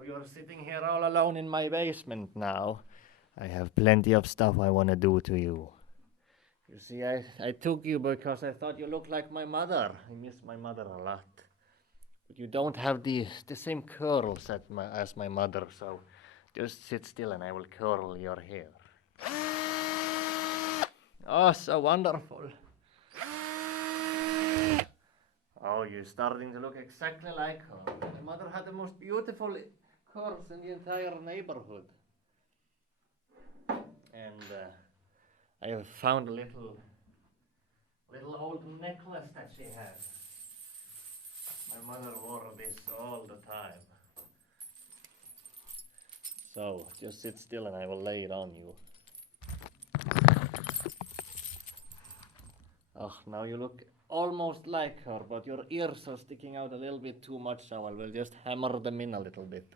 So you're sitting here all alone in my basement now. I have plenty of stuff I want to do to you. You see, I took you because I thought you looked like my mother. I miss my mother a lot. But you don't have the same curls as my mother, so just sit still and I will curl your hair. Oh, so wonderful. Oh, you're starting to look exactly like her. My mother had the most beautiful curls in the entire neighborhood. And I have found a little old necklace that she had. My mother wore this all the time. So, just sit still and I will lay it on you. Oh, now you look almost like her, but your ears are sticking out a little bit too much, so I will just hammer them in a little bit.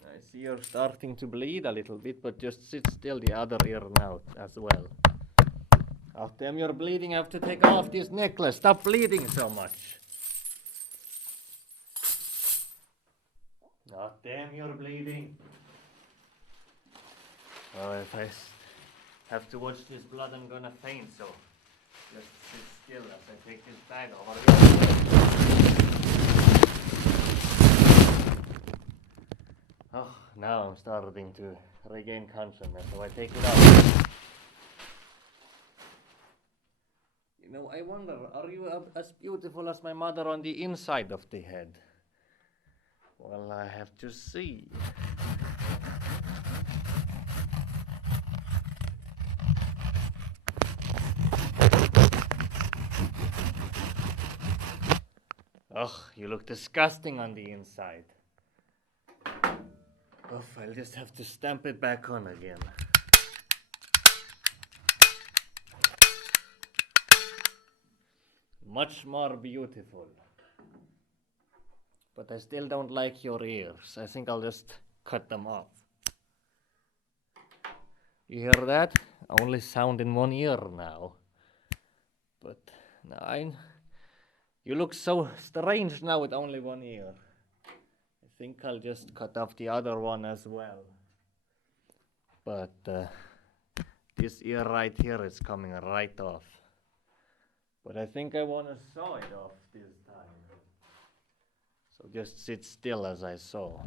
I see you're starting to bleed a little bit, but just sit still the other ear now as well. Oh, damn, you're bleeding. I have to take off this necklace. Stop bleeding so much. Oh, damn, you're bleeding. Oh, if I have to watch this blood, I'm gonna faint, so just sit still as I take this bag over here. Oh, now I'm starting to regain consciousness, so I take it off. You know, I wonder, are you as beautiful as my mother on the inside of the head? Well, I have to see. Ugh, you look disgusting on the inside. Ugh, I'll just have to stamp it back on again. Much more beautiful. But I still don't like your ears. I think I'll just cut them off. You hear that? Only sound in one ear now. But you look so strange now with only one ear. I think I'll just cut off the other one as well. But this ear right here is coming right off. But I think I want to saw it off this time. So just sit still as I saw.